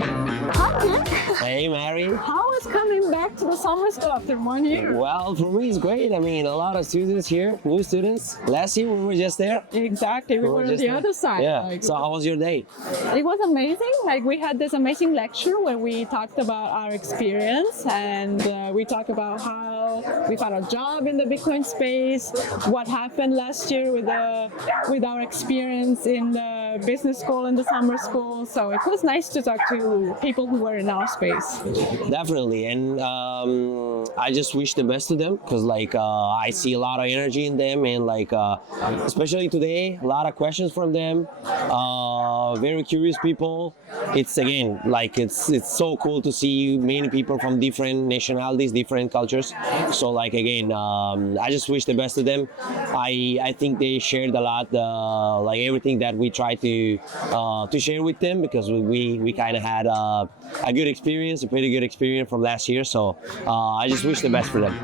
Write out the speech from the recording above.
Hi, Birk. Hey, Mary. How is coming back to the summer school after 1 year? Well, for me, it's great. I mean, a lot of students here, new students. Last year, we were just there. Exactly, we were on just the there. other side. Yeah. Like, So, how was your day? it was amazing. Like we had this amazing lecture where we talked about our experience and we talked about how we found a job in the Bitcoin space, what happened last year with our experience in the business school and the summer school. So it was nice to talk to people who were in our space. Definitely. And I just wish the best to them because, like, I see a lot of energy in them, and, like, especially today, a lot of questions from them. Very curious people. It's again like it's so cool to see many people from different nationalities, different cultures. So, like, again, I just wish the best to them. I think they shared a lot, like everything that we tried to share with them, because we kind of had a good experience, a pretty good experience from last year. So I just wish the best for them.